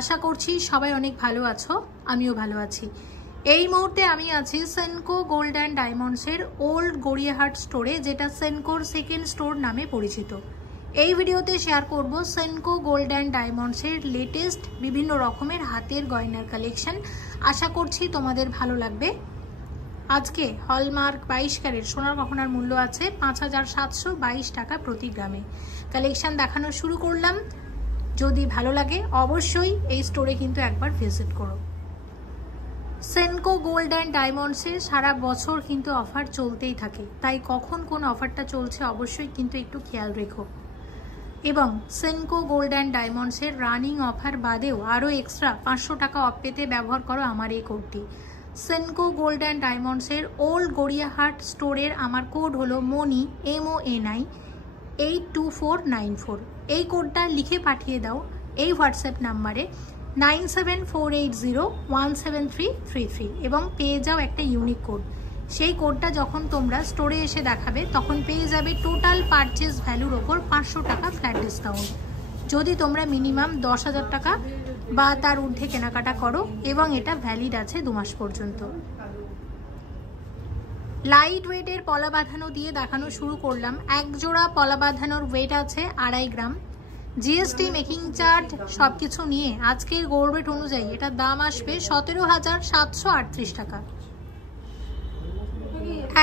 আশা করছি সবাই অনেক ভালো আছো, আমিও ভালো আছি। এই মুহূর্তে আমি আছি সেনকো গোল্ড অ্যান্ড ডায়মন্ডসের ওল্ড গড়িয়াহাট স্টোরে, যেটা সেনকোর সেকেন্ড স্টোর নামে পরিচিত। এই ভিডিওতে শেয়ার করব সেনকো গোল্ড অ্যান্ড ডায়মন্ডসের লেটেস্ট বিভিন্ন রকমের হাতের গয়নার কালেকশন। আশা করছি তোমাদের ভালো লাগবে। আজকে হলমার্ক 22 ক্যারেট সোনার গহনার মূল্য আছে ৫,৭২২ টাকা প্রতি গ্রামে। কালেকশন দেখানো শুরু করলাম। যদি ভালো লাগে অবশ্যই এই স্টোরে কিন্তু একবার ভিজিট করো। সেনকো গোল্ড অ্যান্ড ডায়মন্ডসের সারা বছর কিন্তু অফার চলতেই থাকে, তাই কখন কোন অফারটা চলছে অবশ্যই কিন্তু একটু খেয়াল রেখো। এবং সেনকো গোল্ড অ্যান্ড ডায়মন্ডসের রানিং অফার বাদেও আরও এক্সট্রা 500 টাকা অফ পেতে ব্যবহার করো আমার এই কোডটি। সেনকো গোল্ড অ্যান্ড ডায়মন্ডসের ওল্ড গড়িয়াহাট স্টোরের আমার কোড হলো মনি, MONI 82494। এই কোডটা লিখে পাঠিয়ে দাও এই হোয়াটসঅ্যাপ নাম্বারে 9748017333 এবং পেয়ে যাও একটা ইউনিক কোড। সেই কোডটা যখন তোমরা স্টোরে এসে দেখাবে তখন পেয়ে যাবে টোটাল পারচেজ ভ্যালুর ওপর 500 টাকা ফ্ল্যাট ডিসকাউন্ট, যদি তোমরা মিনিমাম 10,000 টাকা বা তার ঊর্ধ্বে কেনাকাটা করো, এবং এটা ভ্যালিড আছে 2 মাস পর্যন্ত। লাইট ওয়েটের পলা বাঁধানো দিয়ে দেখানো শুরু করলাম। এক জোড়া পলা বাঁধানোর ওয়েট আছে 2.5 গ্রাম। জিএসটি, মেকিং চার্জ সবকিছু নিয়ে আজকের গোল্ড রেট অনুযায়ী এটার দাম আসবে 17,738 টাকা।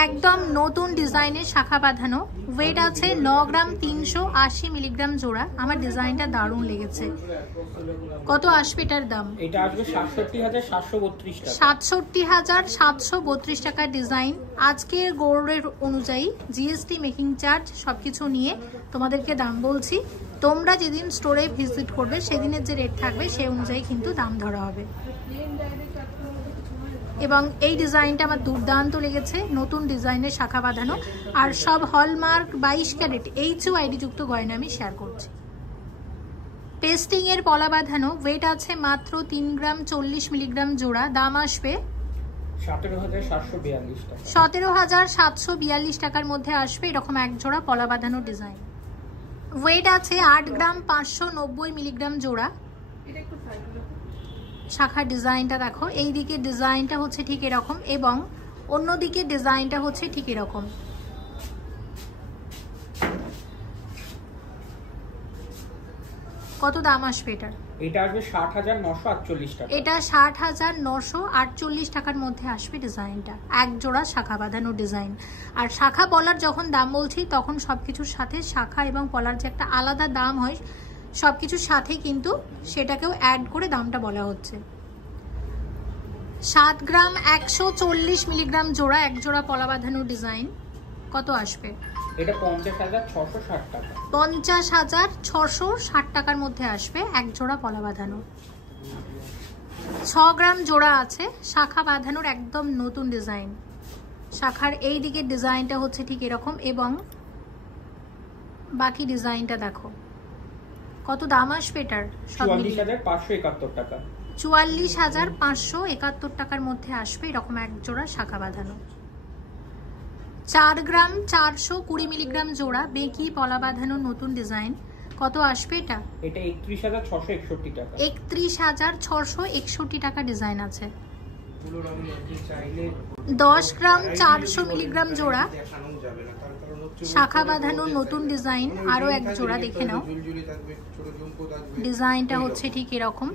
একদম নতুন ডিজাইনের শাখা বাঁধানো, ওয়েট আছে 9 গ্রাম, 380 মিলিগ্রাম জোড়া। আমার ডিজাইনটা দারুণ লেগেছে। কত আসবে এটার দাম? এটা আসবে 67,732 টাকা। 67,732 টাকার ডিজাইন। আজকের গোল্ড রেট অনুযায়ী জিএসটি, মেকিং চার্জ সবকিছু নিয়ে তোমাদেরকে দাম বলছি। তোমরা যেদিন স্টোরে ভিজিট করবে সেদিনের যে রেট থাকবে সেই অনুযায়ী কিন্তু দাম ধরা হবে। এবং এই ডিজাইনটা আমার দুর্দান্ত লেগেছে, নতুন ডিজাইনের শাখা বাঁধানো, আর সব হলমার্ক 22 ক্যারেট HUID যুক্ত গয়না আমি শেয়ার করছি। পেস্টিং এর পলা বাঁধানো, ওয়েট আছে মাত্র 3 গ্রাম 40 মিলিগ্রাম জোড়া। দাম আসবে 17,742 টাকার মধ্যে আসবে। এরকম এক জোড়া পলা বাঁধানো ডিজাইন, ওয়েট আছে 8 গ্রাম 590 মিলিগ্রাম জোড়া। শাখার ডিজাইনটা দেখো, এই দিকে ডিজাইনটা হচ্ছে ঠিক এরকম এবং অন্য দিকে ডিজাইনটা হচ্ছে ঠিক এরকম। কত দাম আসবে এটার? এটা আসবে 60,948 টাকা। এটা 60,948 টাকার মধ্যে আসবে ডিজাইনটা। এক জোড়া শাখা বাঁধানো ডিজাইন। আর শাখা পলার যখন দাম বলছি তখন সবকিছুর সাথে শাখা এবং পলার যে একটা আলাদা দাম হয় সবকিছুর সাথে কিন্তু সেটাকেও অ্যাড করে দামটা বলা হচ্ছে। 7 গ্রাম 140 মিলিগ্রাম জোড়া, এক জোড়া পলা বাঁধানো ডিজাইন। কত আসবে? এটা 50,660 টাকা। 50,660 টাকার মধ্যে আসবে এক জোড়া পলা বাঁধানো। 6 গ্রাম জোড়া আছে, শাখা বাঁধানোর একদম নতুন ডিজাইন। শাখার এই দিকের ডিজাইনটা হচ্ছে ঠিক এরকম এবং বাকি ডিজাইনটা দেখো। কত দাম আসবে এটার? 44,571 টাকা। 44,571 টাকার মধ্যে আসবে এরকম এক জোড়া শাখা বাঁধানো। 4 গ্রাম 420 মিলিগ্রাম জোড়া, বেঁকি পলা বাঁধানো নতুন ডিজাইন। কত আসবে এটা? এটা 31,661 টাকা। 31,661 টাকা ডিজাইন আছে। 10 গ্রাম 400 মিলিগ্রাম জোড়া, শাখা বাঁধানো নতুন ডিজাইন। আরো এক জোড়া দেখে নাও, ডিজাইনটা হচ্ছে ঠিক এরকম।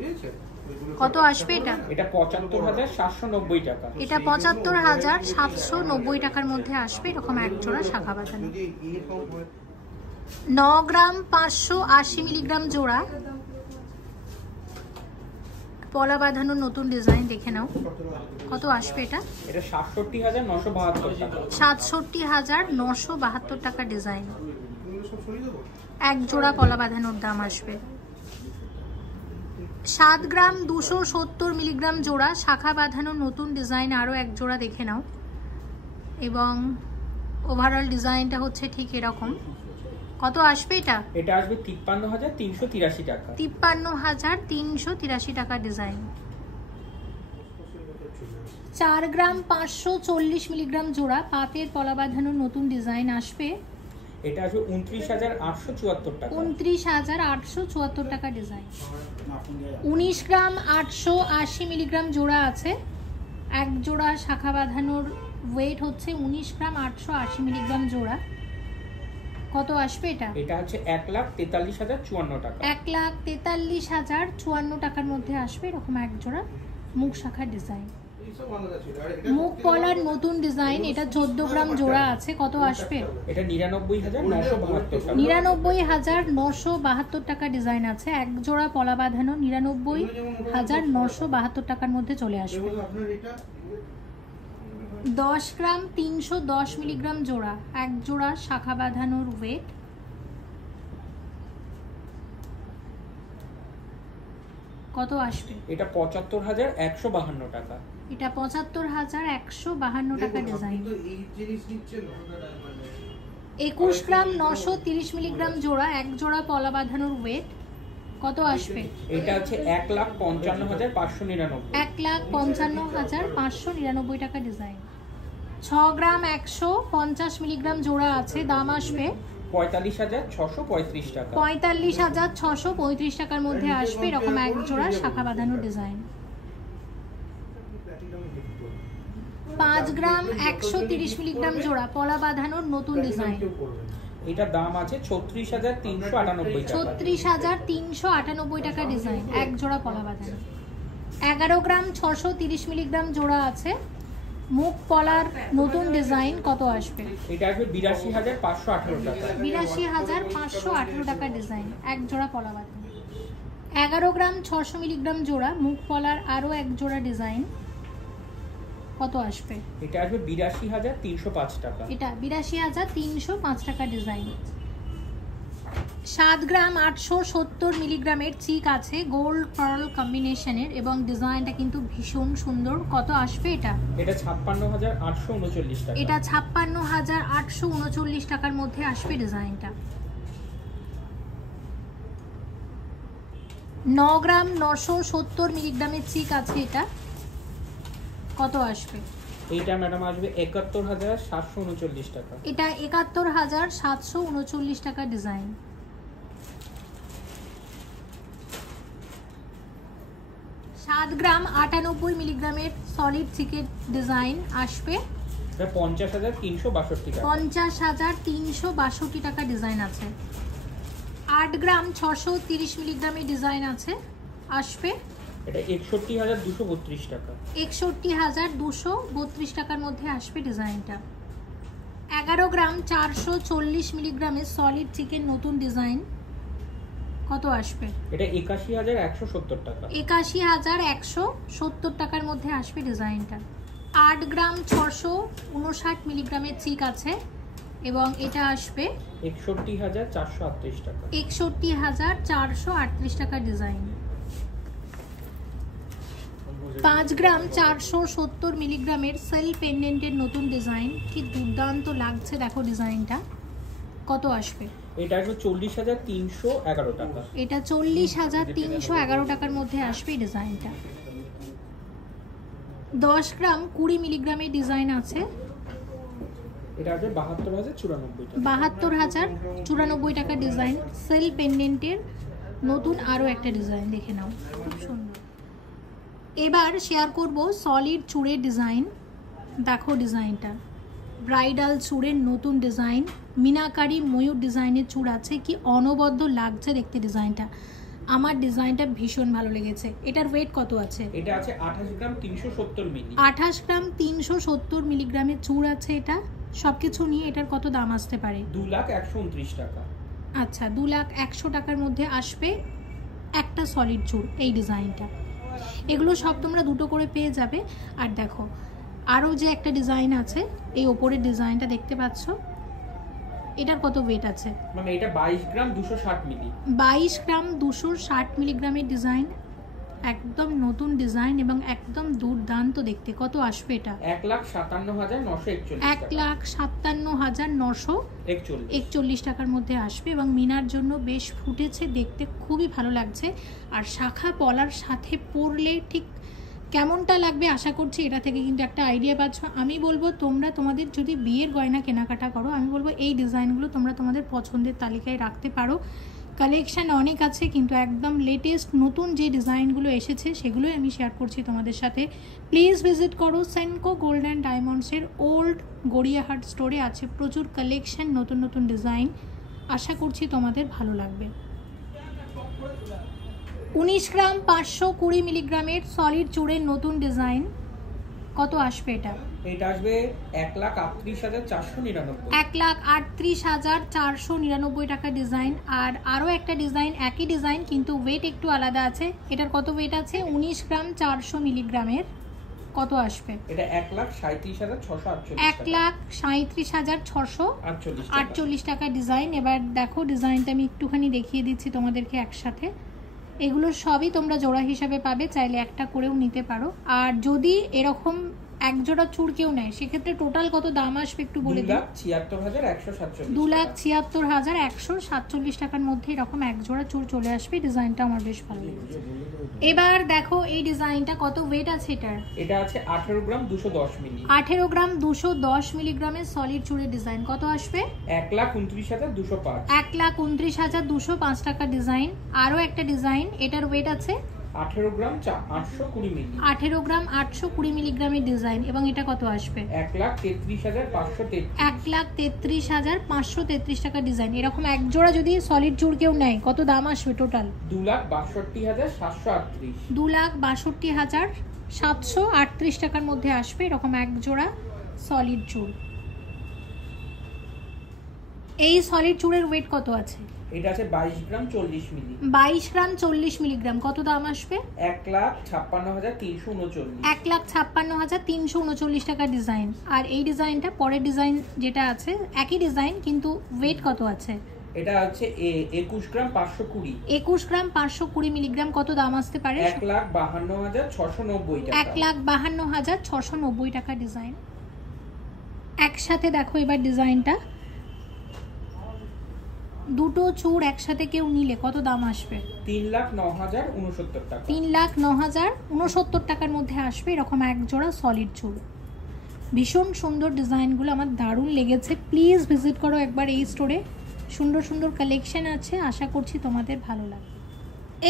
কত আসবে এটা? এটা 75,790 টাকা। এটা 75,790 টাকার মধ্যে আসবে এরকম এক জোড়া শাখা বাঁধানো। 9 গ্রাম 580 মিলিগ্রাম জোড়া, পলা বাঁধানো নতুন ডিজাইন দেখে নাও। কত আসবে এটা? এটা 67,972 টাকা। 67,972 টাকা ডিজাইন। এক জোড়া পলা বাঁধানোর দাম আসবে। 7 গ্রাম 270 মিলিগ্রাম জোড়া, শাখা বাঁধানো নতুন ডিজাইন। আরও এক জোড়া দেখে নাও এবং ওভারঅল ডিজাইনটা হচ্ছে ঠিক এরকম। কত আসবে এটা? এটা আসবে 53,383 টাকা। 53,383 টাকা ডিজাইন। 4 গ্রাম 540 মিলিগ্রাম জোড়া, পাতের পলা বাঁধানো নতুন ডিজাইন আসবে এটা আসবে 29,874 টাকা। 29,874 টাকা ডিজাইন। 19 গ্রাম 880 মিলিগ্রাম জোড়া আছে। এক জোড়া শাখা বাঁধানোর ওয়েট হচ্ছে 19 গ্রাম 880 মিলিগ্রাম জোড়া। কত আসবে এটা? এটা হচ্ছে 1,43,054 টাকা। 1,43,054 টাকার মধ্যে আসবে এরকম এক জোড়া মুখ শাখার ডিজাইন। মুখ পলার নতুন ডিজাইন, এটা 14 গ্রাম জোড়া আছে। কত আসবে? এটা 99,972 টাকা। 99,972 টাকা ডিজাইন আছে। এক জোড়া পলা বাঁধানো 99,972 টাকার মধ্যে চলে আসবে। 10 গ্রাম 310 মিলিগ্রাম জোড়া, এক জোড়া শাখা বাঁধানোর ওয়েট। কত আসবে? এটা 75,152 টাকা। এটা 75,152 টাকা ডিজাইন। 21 গ্রাম 930 মিলিগ্রাম জোড়া, এক জোড়া পলা বাঁধানোর ওয়েট। কত আসবে? এটা হচ্ছে 1,55,599। 1,55,599 টাকা ডিজাইন। 6 গ্রাম 150 মিলিগ্রাম জোড়া আছে, দাম আসবে 45,635 টাকা। 45,635 টাকার মধ্যে আসবে এরকম এক জোড়া শাখা বাঁধানো ডিজাইন। 5 গ্রাম 130 মিলিগ্রাম জোড়া পলা বাঁধানোর নতুন ডিজাইন। এটা দাম আছে 36,398 টাকা। 36,398 টাকা ডিজাইন, এক জোড়া পলা বাঁধানো। 11 গ্রাম 630 মিলিগ্রাম জোড়া আছে, মুখ পলার নতুন ডিজাইন। কত আসবে? এটা আসবে 82,518 টাকা। 82,518 টাকা ডিজাইন, এক জোড়া পলা বাঁধানো। 11 গ্রাম 600 মিলিগ্রাম জোড়া, মুখ পলার আরও এক জোড়া ডিজাইন। কত আসবে? এটা আসবে 82,305 টাকা। এটা 82,305 টাকা ডিজাইন। 7 গ্রাম 870 মিলিগ্রামের চিক আছে, গোল্ড পার্ল কম্বিনেশনের, এবং ডিজাইনটা কিন্তু ভীষণ সুন্দর। কত আসবে এটা? এটা 56,839 টাকা। এটা 56,839 টাকার মধ্যে আসবে ডিজাইনটা। 9 গ্রাম 970 মিলিগ্রামের চিক আছে, এটা কত আসবে? এইটা ম্যাডাম আসবে 71,739 টাকা। এটা 71,739 টাকা ডিজাইন। 7 গ্রাম 98 মিলিগ্রামের সলিড চিকেন ডিজাইন আসবে। এটা 50,362 টাকা। 50,362 টাকা ডিজাইন আছে। 8 গ্রাম 630 মিলিগ্রামের ডিজাইন আছে, আসবে এটা 61,232 টাকা। 61,232 টাকার মধ্যে আসবে ডিজাইনটা। 11 গ্রাম 440 মিলিগ্রামের সলিড চিকেন নতুন ডিজাইন। কত আসবে? এটা 81,170 টাকা। 81,170 টাকার মধ্যে আসবে ডিজাইনটা। 8 গ্রাম 659 মিলিগ্রামের চিক আছে এবং এটা আসবে 61,438 টাকা। 61,438 টাকা ডিজাইন। 5 গ্রাম 470 মিলিগ্রামের সেলফ পেন্ডেন্টের নতুন ডিজাইন। কি দুর্দান্ত লাগছে দেখো ডিজাইনটা। কত আসবে? এটা আসবে 40,311 টাকা। এটা 40,311 টাকার মধ্যে আসবে ডিজাইনটা। 10 গ্রাম 20 মিলিগ্রামের ডিজাইন আছে। এটা আসবে 72,094 টাকা। 72,094 টাকা ডিজাইন। সেলফ পেন্ডেন্টের নতুন আরও একটা ডিজাইন, দেখে নাও খুব সুন্দর। এবার শেয়ার করব সলিড চূড়ের ডিজাইন। দেখো ডিজাইনটা, ব্রাইডাল চূড়ের নতুন ডিজাইন, মিনাকারি ময়ূর ডিজাইনের চূড় আছে। কি অনবদ্য লাগছে দেখতে ডিজাইনটা। আমার ডিজাইনটা ভীষণ ভালো লেগেছে। এটার ওয়েট কত আছে? এটা আছে 28 গ্রাম 370 মিলি। 28 গ্রাম 370 মিলিগ্রামের চূড় আছে। এটা সব কিছু নিয়ে এটার কত দাম আসতে পারে? 2,129 টাকা। আচ্ছা, 2,100,000 টাকার মধ্যে আসবে একটা সলিড চূড় এই ডিজাইনটা। এগুলো সব তোমরা দুটো করে পেয়ে যাবে। আর দেখো আরও যে একটা ডিজাইন আছে, এই ওপরের ডিজাইনটা দেখতে পাচ্ছ, এটার কত ওয়েট আছে? মানে এটা 22 গ্রাম 260 মিলি। 22 গ্রাম 260 মিলিগ্রামের ডিজাইন, একদম নতুন ডিজাইন এবং একদম দুর্দান্ত দেখতে। কত আসবে এটা? 1,57,941 1,57,941 টাকার মধ্যে আসবে এবং মিনার জন্য বেশ ফুটেছে, দেখতে খুবই ভালো লাগছে। আর শাখা পলার সাথে পরলে ঠিক কেমনটা লাগবে আশা করছি এটা থেকে কিন্তু একটা আইডিয়া পাচ্ছ। আমি বলবো তোমরা তোমাদের যদি বিয়ের গয়না কেনাকাটা করো, আমি বলবো এই ডিজাইনগুলো তোমরা তোমাদের পছন্দের তালিকায় রাখতে পারো। কালেকশান অনেক আছে, কিন্তু একদম লেটেস্ট নতুন যে ডিজাইনগুলো এসেছে সেগুলোই আমি শেয়ার করছি তোমাদের সাথে। প্লিজ ভিজিট করো সেনকো গোল্ড অ্যান্ড ডায়মন্ডসের ওল্ড গড়িয়াহাট স্টোরে। আছে প্রচুর কালেকশান, নতুন নতুন ডিজাইন, আশা করছি তোমাদের ভালো লাগবে। 19 গ্রাম 520 মিলিগ্রামের সলিড চুড়ের নতুন ডিজাইন, কত আসবে এটা? এটা আসবে 1,38,499। 1,38,499 টাকা ডিজাইন। আর আরও একটা ডিজাইন, একই ডিজাইন কিন্তু ওয়েট একটু আলাদা আছে। এটার কত ওয়েট আছে? 19 গ্রাম 400 মিলিগ্রামের, কত আসবে? এটা 1,37,648। 1,37,648 টাকা ডিজাইন। এবার দেখো ডিজাইনটা আমি একটুখানি দেখিয়ে দিচ্ছি তোমাদেরকে একসাথে। এগুলো সবই তোমরা জোড়া হিসাবে পাবে, চাইলে একটা করেও নিতে পারো। আর যদি এরকম এক জোড়া চুড় কেউ নেয় সেক্ষেত্রে টোটাল কত দাম আসবে একটু বলে দিই। 2,76,147 টাকার মধ্যে এরকম এক জোড়া চুড় চলে আসবে। ডিজাইনটা আমার বেশ ভালো লেগেছে। এবার দেখো এই ডিজাইনটা, কত ওয়েট আছে এটার? এটা আছে 18 গ্রাম 210 মিলি। 18 গ্রাম 210 মিলিগ্রামের সলিড চুড়ের ডিজাইন, কত আসবে? 1,29,205। 1,29,205 টাকা ডিজাইন। আরও একটা ডিজাইন, এটার ওয়েট আছে 18 গ্রাম 820 মিলি। 18 গ্রাম 820 মিলিগ্রামের ডিজাইন, এবং এটা কত আসবে? 1,33,533। 1,33,533 টাকা ডিজাইন। এরকম এক জোড়া যদি সলিড চুড় কেউ নেয় কত দাম আসবে টোটাল? 2,62,738। 2,62,738 টাকার মধ্যে আসবে এরকম এক জোড়া সলিড চুড়। এই সলিড চুড়ের ওয়েট কত আছে? এটা আছে 22 গ্রাম 40 মিলি। 22 গ্রাম 40 মিলিগ্রাম, কত দাম আসবে? 1,56,339। 1,56,339 টাকা ডিজাইন। আর এই ডিজাইনটা পরের ডিজাইন যেটা আছে একই ডিজাইন কিন্তু ওয়েট কত আছে? এটা আছে 21 গ্রাম 520। 21 গ্রাম 520 মিলিগ্রাম, কত দাম আসতে পারে? 1,52,690 টাকা। 1,52,690 টাকা ডিজাইন। একসাথে দেখো এবার ডিজাইনটা, দুটো চুড় একসাথে কেউ নিলে কত দাম আসবে? 3,09,069 টাকা। 3,09,069 টাকার মধ্যে আসবে এরকম এক জোড়া সলিড চুড়। ভীষণ সুন্দর ডিজাইনগুলো, আমার দারুণ লেগেছে। প্লিজ ভিজিট করো একবার এই স্টোরে, সুন্দর সুন্দর কালেকশন আছে, আশা করছি তোমাদের ভালো লাগবে।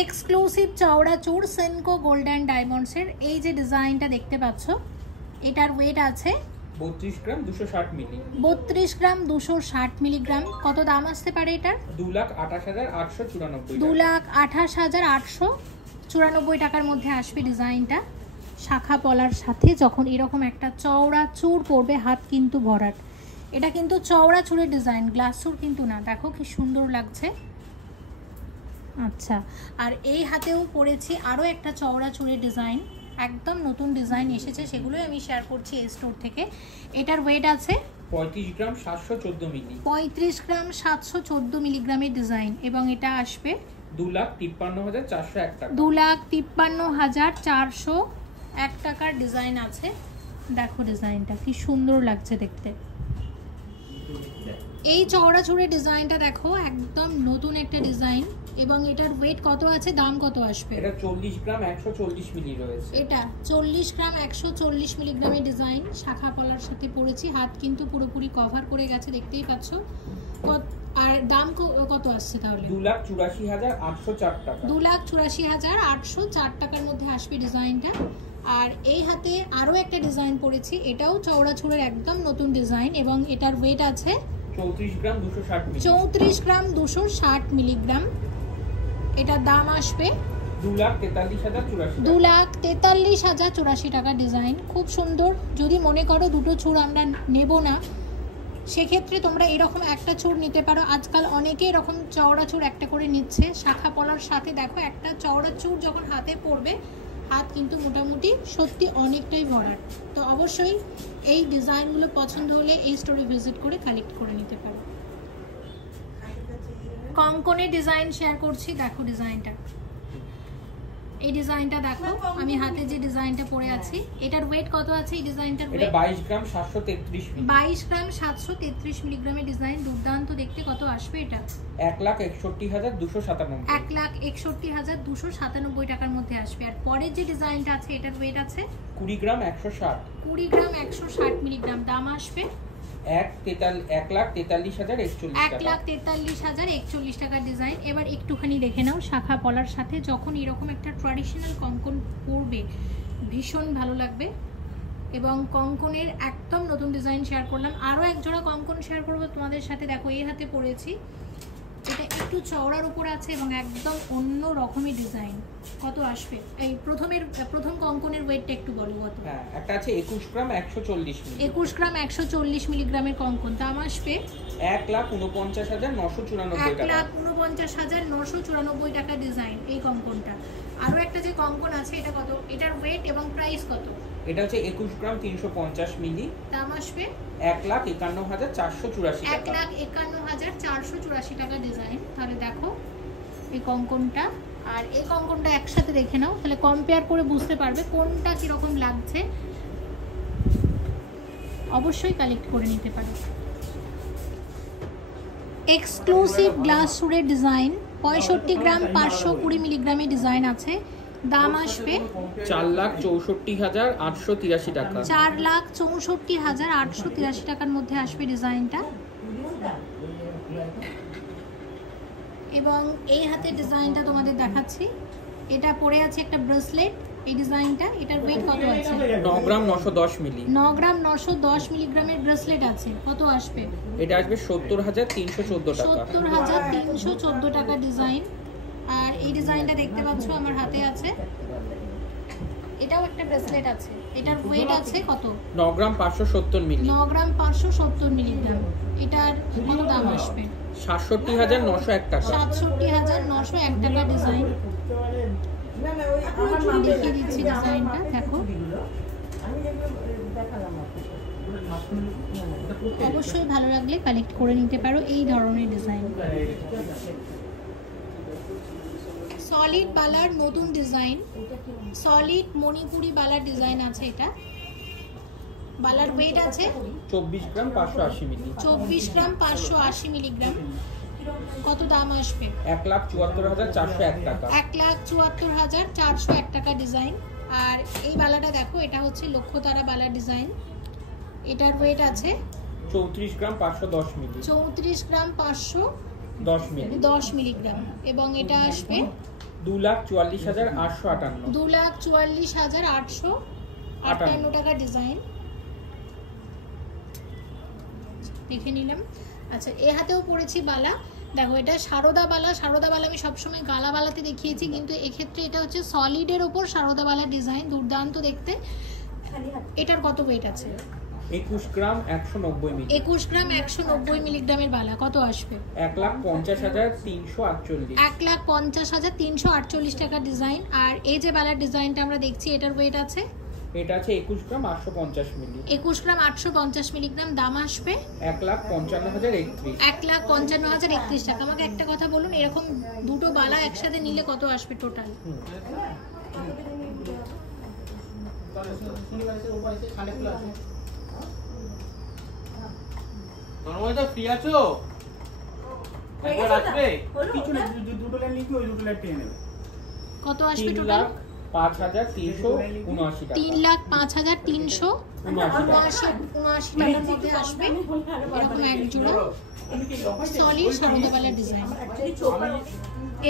এক্সক্লুসিভ চওড়া চুড় সেনকো গোল্ড অ্যান্ড ডায়মন্ডসের এই যে ডিজাইনটা দেখতে পাচ্ছ, এটার ওয়েট আছে 32 গ্রাম 260 মিলি। 32 গ্রাম 260 মিলিগ্রাম, কত দাম আসতে পারে এটার? 2,28,894। 2,28,894 টাকার মধ্যে আসবে ডিজাইনটা। শাখা পলার সাথে যখন এরকম একটা চওড়া চুড় পড়বে, হাত কিন্তু ভরাট। এটা কিন্তু চওড়া চুড়ের ডিজাইন, গ্লাস চুড় কিন্তু না। দেখো কি সুন্দর লাগছে। আচ্ছা, আর এই হাতেও পড়েছি আরও একটা চওড়া চুড়ের ডিজাইন, একদম নতুন ডিজাইন এসেছে, সেগুলোই আমি শেয়ার করছি এই স্টোর থেকে। এটার ওয়েট আছে 35 গ্রাম 714 মিলি। 35 গ্রাম 714 মিলিগ্রামের ডিজাইন, এবং এটা আসবে 2,53,401 টাকা। 2,53,401 টাকার ডিজাইন আছে। দেখো ডিজাইনটা কি সুন্দর লাগছে দেখতে। এই চওড়া চুড়ের ডিজাইনটা দেখো, একদম নতুন একটা ডিজাইন, এবং এটার ওয়েট কত আছে, দাম কত আসবে? এটা 40 গ্রাম 140 মিলি রয়েছে। এটা 40 গ্রাম 140 মিলিগ্রামের ডিজাইন, শাখা পলার সাথে পড়েছি, হাত কিন্তু পুরোপুরি কভার করে গেছে, দেখতেই পাচ্ছ। আর দাম কত আসছে তাহলে? 2,84,804 টাকা। 2,84,804 টাকার মধ্যে আসবে ডিজাইনটা। আর এই হাতে আরও একটা ডিজাইন পড়েছি, এটাও চওড়া চুড়ের একদম নতুন ডিজাইন, এবং এটার ওয়েট আছে 34 গ্রাম 260 মিলি। 34 গ্রাম 260 মিলিগ্রাম। এটার দাম আসবে 2,43,084 টাকা ডিজাইন। খুব সুন্দর। যদি মনে করো দুটো চুড় আমরা নেব না, সেক্ষেত্রে তোমরা এরকম একটা চুড় নিতে পারো। আজকাল অনেকে এরকম চওড়া চুড় একটা করে নিচ্ছে শাখা পলার সাথে। দেখো একটা চওড়া চুড় যখন হাতে পড়বে, হাত কিন্তু মোটামুটি সত্যি অনেকটাই ভরাট। তো অবশ্যই এই ডিজাইনগুলো পছন্দ হলে এই স্টোরে ভিজিট করে কালেক্ট করে নিতে পারো। কঙ্কনের ডিজাইন শেয়ার করছি, দেখো ডিজাইনটা। এই ডিজাইনটা দেখো, আমি হাতে যে ডিজাইনটা পরে আছি, এটার ওয়েট কত আছে? এই ডিজাইনটার এটা 22 গ্রাম 733 মিলি। 22 গ্রাম 733 মিলিগ্রামের ডিজাইন, দুর্দান্ত দেখতে। কত আসবে এটা? 1,61,297। 1,61,297 টাকার মধ্যে আসবে। আর পরের যে ডিজাইনটা আছে এটার ওয়েট আছে 20 গ্রাম 160। 20 গ্রাম 160 মিলিগ্রাম। দাম আসবে 1,43,041 টাকা। 1,43,041 টাকার ডিজাইন। এবার একটুখানি দেখে নাও, শাখা পলার সাথে যখন এরকম একটা ট্র্যাডিশনাল কঙ্কন পরবে ভীষণ ভালো লাগবে। এবং কঙ্কনের একদম নতুন ডিজাইন শেয়ার করলাম। আরও এক জোড়া কঙ্কন শেয়ার করবো তোমাদের সাথে। দেখো এই হাতে পরেছি, এটা একটু চওড়ার উপর আছে এবং একদম অন্য রকমের ডিজাইন। কত আসবে? এই প্রথম কঙ্কনের ওয়েটটা একটু বলো কত? হ্যাঁ, একটা আছে 21 গ্রাম 140 মিলি। 21 গ্রাম 140 মিলিগ্রামের কঙ্কন। দাম আসবে 1,49,994 টাকা। 1,49,994 টাকা ডিজাইন এই কঙ্কনটা। আরও একটা যে কঙ্কন আছে এটা কত? এটার ওয়েট এবং প্রাইস কত? এটা হচ্ছে 21 গ্রাম 350 মিলি। দাম আসবে 1,51,484 টাকা। 1,51,484 টাকা ডিজাইন। তাহলে দেখো এই কঙ্কনটা আর এই কঙ্কনটা একসাথে দেখে নাও, তাহলে কম্পেয়ার করে বুঝতে পারবে কোনটা কিরকম লাগছে। অবশ্যই কালেক্ট করে নিতে পারো। এক্সক্লুসিভ গ্লাস সুরের ডিজাইন, 65 গ্রাম 520 মিলিগ্রামের ডিজাইন আছে। দাম আসবে 4,64,883 টাকা। 4,64,883 টাকার মধ্যে আসবে ডিজাইনটা। এবং এই হাতের ডিজাইনটা তোমাদের দেখাচ্ছি। এটা পরে আছে একটা ব্রেসলেট, এই ডিজাইনটা। এটার ওয়েট কত আছে? 9 গ্রাম 910 মিলি। 9 গ্রাম 910 মিলিগ্রামের ব্রেসলেট আছে। কত আসবে? এটা আসবে 70,314 টাকা। 70,314 টাকা ডিজাইন। আর এই ডিজাইনটা দেখতে পাচ্ছ আমার হাতে আছে, এটাও একটা ব্রেসলেট আছে। এটার ওয়েট আছে কত? 9 গ্রাম 570 মিলি। 9 গ্রাম 570 মিলিগ্রাম। এটার কত দাম আসবে? 67,901 টাকা। 67,901 টাকা ডিজাইন। দেখিয়ে দিচ্ছি ডিজাইনটা, দেখো। অবশ্যই ভালো লাগলে কালেক্ট করে নিতে পারো এই ধরনের ডিজাইন। সলিড বালার নতুন ডিজাইন, সলিড মণিপুরি বালার ডিজাইন আছে। এটা বালার ওয়েট আছে 24 গ্রাম 580 মিলি। 24 গ্রাম 580 মিলিগ্রাম। কত দাম আসবে? 1,74,401 টাকা। 1,74,401 টাকা ডিজাইন। আর এই বালাটা দেখো, এটা হচ্ছে লক্ষ্যতারা বালার ডিজাইন। এটার ওয়েট আছে 34 গ্রাম 510 মিলি। 34 গ্রাম 510 মিলিগ্রাম। এবং এটা আসবে 2,44,858। 2,44,858 টাকা ডিজাইন। দেখে নিলাম। আচ্ছা, এ হাতেও পড়েছি বালা। দেখো এটা সারদা বালা। সারদা বালা আমি সবসময় গালা বালাতে দেখিয়েছি, কিন্তু এক্ষেত্রে এটা হচ্ছে সলিডের ওপর সারদা বালার ডিজাইন, দুর্দান্ত দেখতে। এটার কত ওয়েট আছে? 21 গ্রাম 190 মিলি। 21 গ্রাম 190 মিলিগ্রামের বালা। কত আসবে? 1,50,348। 1,50,348 টাকা ডিজাইন। আর এই যে বালার ডিজাইনটা আমরা দেখছি, এটার ওয়েট আছে? এটা আছে 21 গ্রাম 850 মিলি। 21 গ্রাম 850 মিলিগ্রাম। দাম আসবে 1,55,031। 1,55,031 টাকা। আমাকে একটা কথা বলুন, এরকম দুটো বালা একসাথে নিলে কত আসবে টোটাল? ফ্রি আছো? কত আসবে টোটাল? 5,379 টাকা। 3,05,379 টাকার মধ্যে আসবে এরকম এক জোড়া সলিড সারদাবালা ডিজাইন।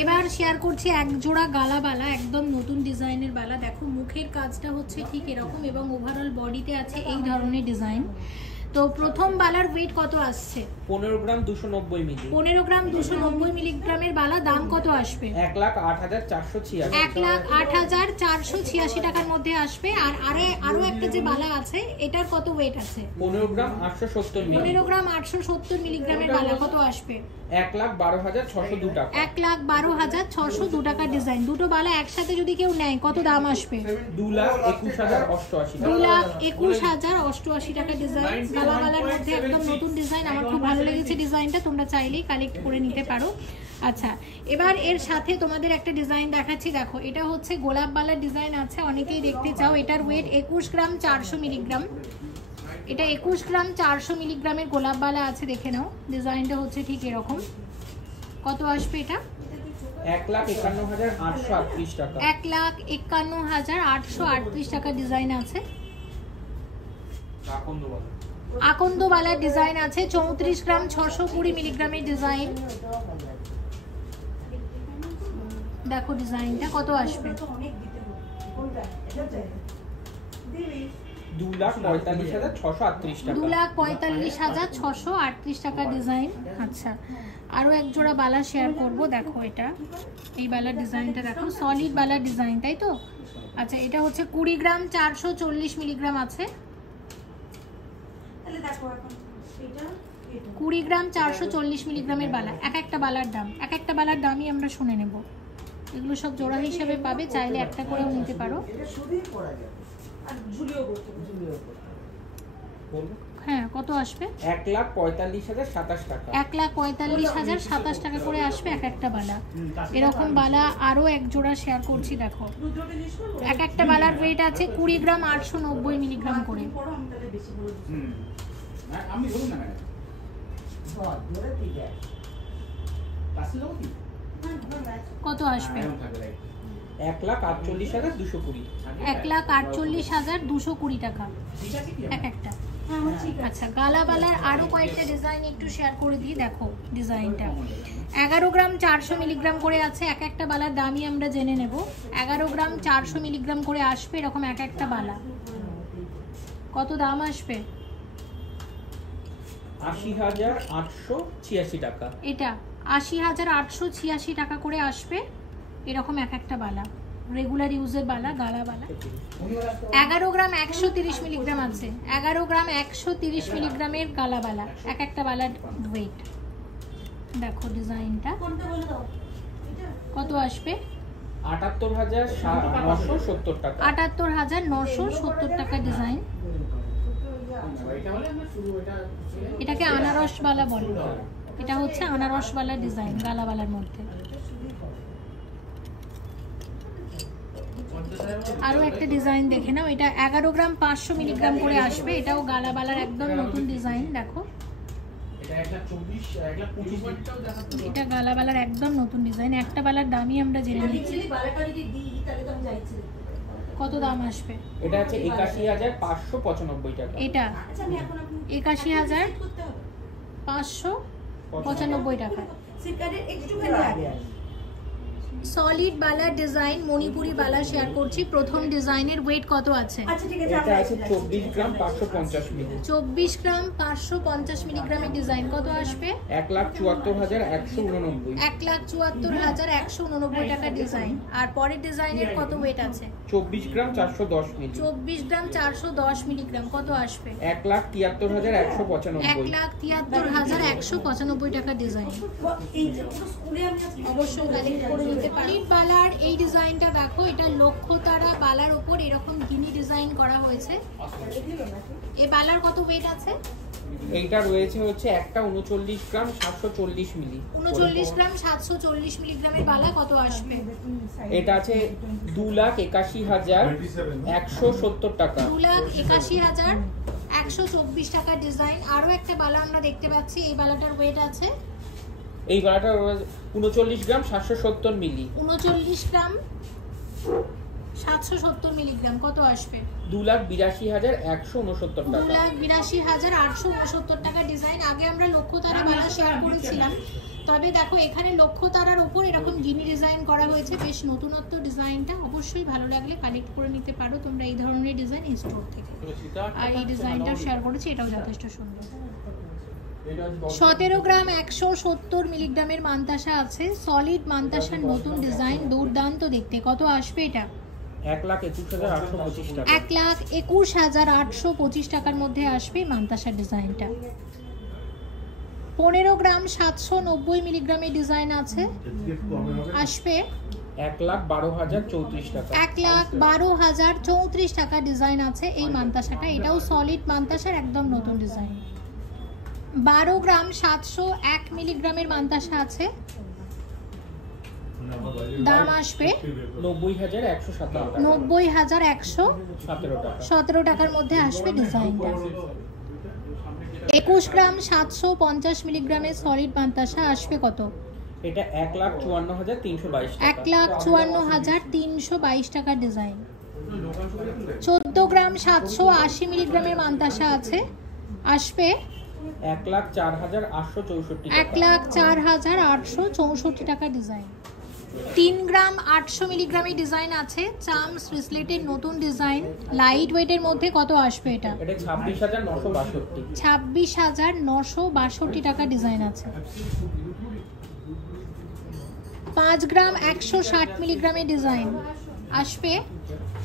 এবার শেয়ার করছি এক জোড়া গালা বালা, একদম নতুন ডিজাইনের বালা। দেখো মুখের কাজটা হচ্ছে ঠিক এরকম এবং ওভারঅল বডিতে আছে এই ধরনের ডিজাইন। তো প্রথম বালার ওয়েট কত আসছে? 15 গ্রাম 290 মিলি। 15 গ্রাম 290 মিলিগ্রামের বালা। দাম কত আসবে? 1,08,486। 1,08,486 টাকার মধ্যে আসবে। আর আরো একটা যে বালা আছে, এটার কত ওয়েট আছে? 15 গ্রাম 870 মিলি। 15 গ্রাম 870 মিলিগ্রামের বালা। কত আসবে? 1,12,602 টাকা। 1,12,602 টাকা ডিজাইন। দুটো বালা একসাথে যদি কেউ নেয় কত দাম আসবে? 2,21,088 টাকা। 2,21,088 টাকা ডিজাইন। গালাওয়ালার মধ্যে একদম নতুন ডিজাইন, আমার খুব ভালো লেগেছে ডিজাইনটা, তোমরা চাইলেই কালেক্ট করে নিতে পারো। আচ্ছা, এবার এর সাথে তোমাদের একটা ডিজাইন দেখাচ্ছি, দেখো এটা হচ্ছে গোলাপবালার ডিজাইন আছে, অনেকেই দেখতে চাও। এটার ওয়েট 21 গ্রাম 400 মিলিগ্রাম, এটা 21 গ্রাম 400 মিলিগ্রামের গোলাপবালা আছে, দেখে নাও। ডিজাইনটা হচ্ছে ঠিক এরকম। কত আসবে এটা? 1,51,838 টাকা। 1,51,838 টাকা ডিজাইন আছে। আকন্দওয়ালার ডিজাইন আছে 34 গ্রাম 620 মিলিগ্রামের ডিজাইন। দেখো ডিজাইনটা কত আসবে? 2,45,638 টাকা। 2,45,638 টাকা ডিজাইন। আচ্ছা, আরো এক জোড়া বালা শেয়ার করব, দেখো এটা, এই বালার ডিজাইনটা দেখো, সলিড বালার ডিজাইন, তাই তো? আচ্ছা, এটা হচ্ছে 20 গ্রাম 440 মিলিগ্রাম আছে। 20 গ্রাম 440 মিলিগ্রামের বালা, এক একটা বালার দাম, এক একটা বালার দামই আমরা শুনে নেব। এগুলো সব জোড়া হিসেবে পাবে, চাইলে একটা করেও নিতে পারো। হ্যাঁ, কত আসবে? 1,45,027 টাকা। 1,45,027 টাকা করে আসবে এক একটা বালা। এরকম বালা আরো এক জোড়া শেয়ার করছি, দেখো এক একটা বালার ওয়েট আছে 20 গ্রাম 890 মিলিগ্রাম করে। কত আসবে? 1,48,220। 1,48,220 টাকা এক একটা। আচ্ছা, গালাবালার আরো কয়েকটা ডিজাইন একটু শেয়ার করে দিই, দেখো ডিজাইনটা 11 গ্রাম 400 মিলিগ্রাম করে আছে, এক একটা বালার দামই আমরা জেনে নেব। 11 গ্রাম 400 মিলিগ্রাম করে আসবে এরকম এক একটা বালা। কত দাম আসবে? 80,886 টাকা। এটা 80,886 টাকা করে আসবে এরকম এক একটা বালা, রেগুলার ইউজের বালা, গালা বালা। 11 গ্রাম 130 মিলিগ্রাম আছে, 11 গ্রাম 130 মিলিগ্রামের গালা বালা, এক একটা বালার ওয়েট। দেখো ডিজাইনটা কত আসবে? 78,970 টাকা। 78,970 টাকা ডিজাইন। এটাকে আনারস বালা বলে, এটা হচ্ছে আনারস বালা ডিজাইন গালাবালার মধ্যে। আরো একটা ডিজাইন দেখে নাও, এটা 11 গ্রাম 500 মিলিগ্রাম করে আসবে, এটাও গালাবালার একদম নতুন ডিজাইন। দেখো এটা গালাবালার একদম নতুন ডিজাইন, একটা বালার দামই আমরা জেনে নিচ্ছি। কত দাম আসবে? এটা আছে 81,595 টাকা। এটা 81,595 টাকা। সলিড বালা ডিজাইন মণিপুরি বালা শেয়ার করছি। প্রথম ডিজাইনের ওয়েট কত আছে? এটা আছে 24 গ্রাম 550 মিলি। 24 গ্রাম 550 মিলিগ্রামের ডিজাইন। কত আসবে? 1,74,189। 1,74,189 টাকা ডিজাইন। আর পরের ডিজাইনের কত ওয়েট আছে? 24 গ্রাম 410 মিলি। 24 গ্রাম 410 মিলিগ্রাম। কত আসবে? 1,73,195। 1,73,195 টাকা ডিজাইন। অবশ্যই কালেক্ট করে নিতে পারেন। বালার এই ডিজাইনটা দেখো, এটা লক্ষ্যতারা বালার উপর এরকম গিনি ডিজাইন করা হয়েছে। এই বালার কত ওয়েট আছে? এইটা রয়েছে হচ্ছে একটা 39 গ্রাম 740 মিলি। 39 গ্রাম 740 মিলিগ্রামের বালা। কত আসবে? এটা আছে 2,81,170 টাকা। 2,81,124 টাকা ডিজাইন। আরো একটা বালা আমরা দেখতে পাচ্ছি, এই বালাটার ওয়েট আছে, এই বালাটা 39 গ্রাম 770 মিলি। 39 গ্রাম 770 মিলিগ্রাম। কত আসবে? 2,82,169 টাকা। 2,82,869 টাকা ডিজাইন। আগে আমরা লক্ষ্যতারা বালা শেয়ার করেছিলাম, তবে দেখো এখানে লক্ষ্যতারার উপর এরকম গিনি ডিজাইন করা হয়েছে, বেশ নতুনত্ব ডিজাইনটা। অবশ্যই ভালো লাগলে কালেক্ট করে নিতে পারো তোমরা এই ধরনের ডিজাইন এই স্টোর থেকে। আর এই ডিজাইনটাও শেয়ার করেছি, এটাও যথেষ্ট সুন্দর। 17 গ্রাম 170 মিলিগ্রামের মান্তাসা আছে, সলিড মান্তাসার নতুন ডিজাইন, দুর্দান্ত দেখতে। কত আসবে এটা? 1,21,825 টাকা। 1,21,825 টাকার মধ্যে আসবে মান্তাসার ডিজাইনটা। 15 গ্রাম 790 মিলিগ্রামের ডিজাইন আছে, আসবে 1,12,034 টাকা। 1,12,034 টাকা ডিজাইন আছে এই মান্তাসাটা। এটাও সলিড মান্তাসার একদম নতুন ডিজাইন। 12 গ্রাম 701 মিলিগ্রামের মান্তাসা আছে, দাম আসবে 90,117 টাকার মধ্যে আসবে ডিজাইনটা। 21 গ্রাম 750 মিলিগ্রামের সলিড মান্তাসা আসবে কত? এটা 1,54,322 টাকা। 1,54,322 টাকার ডিজাইন। 14 গ্রাম 780 মিলিগ্রামের মান্তাসা আছে, আসবে 1,04,864 টাকা। 1,04,864 টাকা ডিজাইন। 3 গ্রাম 800 মিলিগ্রামের ডিজাইন আছে, চার্মস ব্রেসলেটের নতুন ডিজাইন, লাইট ওয়েটের মধ্যে কত আসবে এটা? এটা 26,962। 26,962 টাকা ডিজাইন আছে। 5 গ্রাম 160 মিলিগ্রামের ডিজাইন আসবে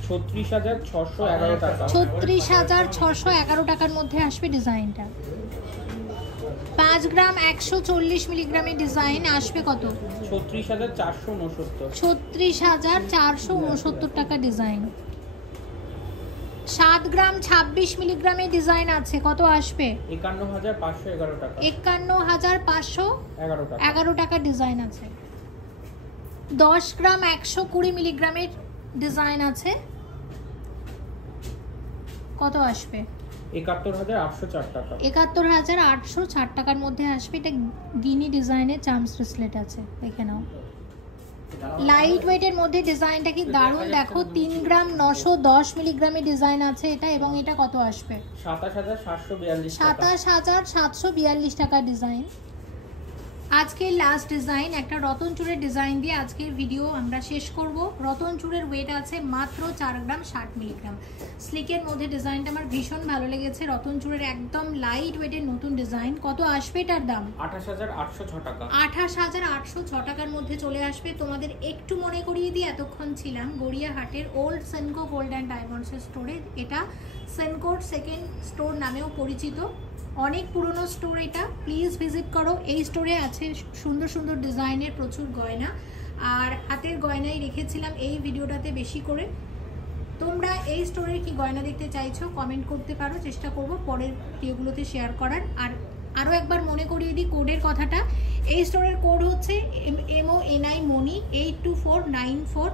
36,611 টাকা। 36,611 টাকার মধ্যে আসবে ডিজাইনটা। 5 গ্রাম 140 মিলিগ্রামের ডিজাইন আসবে কত? 36,469। 36,469 টাকা ডিজাইন। 7 গ্রাম 26 মিলিগ্রামের ডিজাইন আছে, কত আসবে? 51,511 টাকা। 51,511 টাকা ডিজাইন আছে। 10 গ্রাম 120 মিলিগ্রামের ডিজাইন আছে, কত আসবে? 71,804 টাকা। 71,804 টাকার মধ্যে আসবে। এটা গিনি ডিজাইনের চার্মস ব্রেসলেট আছে, দেখে নাও। লাইট ওয়েটের মধ্যে ডিজাইনটা কি দারুণ দেখো। 3 গ্রাম 910 মিলিগ্রামের ডিজাইন আছে এটা, এবং এটা কত আসবে? 27,742 টাকা। 27,742 টাকার ডিজাইন। আজকের লাস্ট ডিজাইন একটা রতন চূড়ের ডিজাইন দিয়ে আজকের ভিডিও আমরা শেষ করব। রতন চূড়ের ওয়েট আছে মাত্র 4 গ্রাম 60 মিলিগ্রাম। স্লিকের মধ্যে ডিজাইনটা আমার ভীষণ ভালো লেগেছে। রতন চূড়ের একদম লাইট ওয়েটের নতুন ডিজাইন। কত আসবে এটার দাম? 28,806 টাকা। 28,806 টাকার মধ্যে চলে আসবে। তোমাদের একটু মনে করিয়ে দিই, এতক্ষণ ছিলাম গড়িয়াহাটের ওল্ড সেনকো গোল্ড অ্যান্ড ডায়মন্ডসের স্টোরে। এটা সেনকোর সেকেন্ড স্টোর নামেও পরিচিত, অনেক পুরনো স্টোর এটা। প্লিজ ভিজিট করো। এই স্টোরে আছে সুন্দর সুন্দর ডিজাইনের প্রচুর গয়না, আর হাতের গয়নাই রেখেছিলাম এই ভিডিওটাতে বেশি করে। তোমরা এই স্টোরের কি গয়না দেখতে চাইছো কমেন্ট করতে পারো, চেষ্টা করব পরের ভিডিওগুলোতে শেয়ার করার। আর আরও একবার মনে করিয়ে দিই কোডের কথাটা। এই স্টোরের কোড হচ্ছে MONI মনি 82494।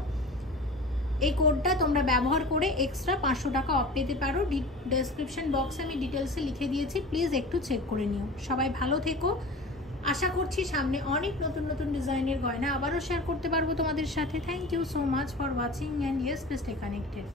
এই কোডটা তোমরা ব্যবহার করে এক্সট্রা 500 টাকা অফ পেতে পারো। ডেসক্রিপশন বক্সে আমি ডিটেলসে লিখে দিয়েছি, প্লিজ একটু চেক করে নিও। সবাই ভালো থেকো। আশা করছি সামনে অনেক নতুন নতুন ডিজাইনের গয়না আবারও শেয়ার করতে পারবো তোমাদের সাথে। Thank you so much for watching and yes, please stay connected.